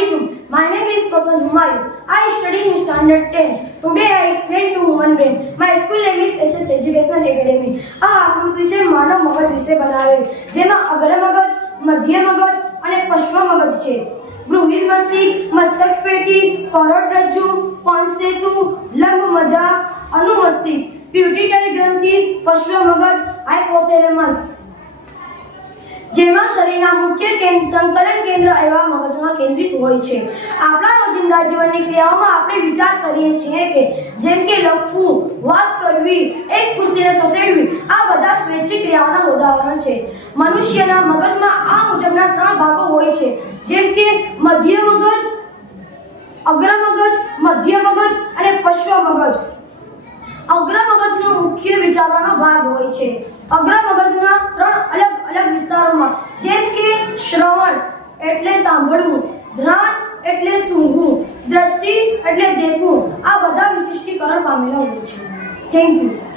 Assalamualaikum. My name is Fatan Humayun. I study in standard 10. Today I explain to human brain. My school name is SS Educational Academy. આ આકૃતિ છે માનવ મગજ વિશે બનાવેલ, જેમાં અગ્ર મગજ, મધ્ય મગજ અને પશ્વ મગજ છે. બૃહદ મસ્તિષ્ક, મસ્તક પેટી, કરોડરજ્જુ, પંચસેતુ, લંબ મજ્જા, અનુમસ્તિષ્ક, પિટ્યુટરી ગ્રંથિ, પશ્વ મગજ, હાઇપોથેલેમસ, જેમાં શરીરના મુખ્ય સંકલન કેન્દ્ર એવા મગજમાં કેન્દ્રિત હોય છે. આપણા રોજિંદા જીવનની ક્રિયાઓમાં આપણે વિચાર કરીએ છીએ કે જેમ કે લખવું, વાત કરવી, એક ખુરશીને ખસેડવી, આ બધા સ્વૈચ્છિક ક્રિયાઓના ઉદાહરણ છે. મનુષ્યના મગજમાં આ મુજબના 3 ભાગો હોય છે, જેમ કે મધ્ય મગજ, અગ્ર મગજ, મધ્ય મગજ અને પશ્વ મગજ. અગ્ર મગજનો મુખ્ય વિચારવાનો ભાગ હોય છે. અગ્ર મગજના 3 અલગ વિસ્તારોમાં, જેમ કે શ્રવણ એટલે સાંભળવું, ઘ્રાણ એટલે સૂંઘવું, દ્રષ્ટિ એટલે દેખવું, આ બધા વિશિષ્ટીકરણ પામેલા હોય છે. Thank you.